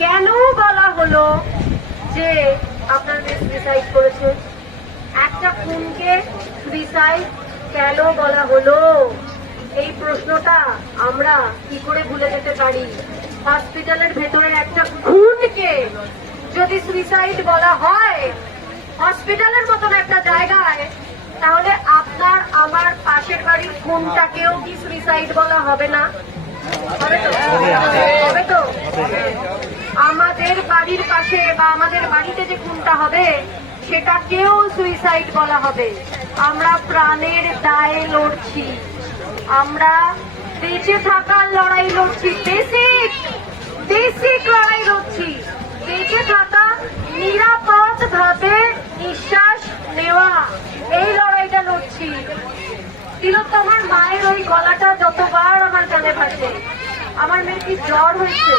কেন বলা হলো যে আপনার মেয়ে সুইসাইড করেছে? একটা খুনকে সুইসাইড কেন বলা হলো? এই প্রশ্নটা আমরা কি করে ভুলে যেতে পারি? হসপিটালের ভেতরে একটা খুনকে যদি সুইসাইড বলা হয় হসপিটালের মতন একটা জায়গায়, তাহলে আপনার আমার পাশের বাড়ির খুনটাকেও কি সুইসাইড বলা হবে না? হবে তো। আমাদের বাড়ির পাশে বা আমাদের বাড়িতে যে খুনটা হবে সেটাকেও সুইসাইড বলা হবে। আমরা প্রাণের দায়ে লড়ছি, আমরা বেঁচে থাকার লড়াই লড়ছি, বেসিক লড়াই লড়ছি। বেঁচে থাকা, নিরাপদ ভাবে নিঃশ্বাস নেওয়া, এই লড়াইটা লড়ছি। তিলোত্তমার মায়ের ওই গলাটা যতবার আমার কানে ভাসে। আমার মেয়ের কি জ্বর হয়েছে,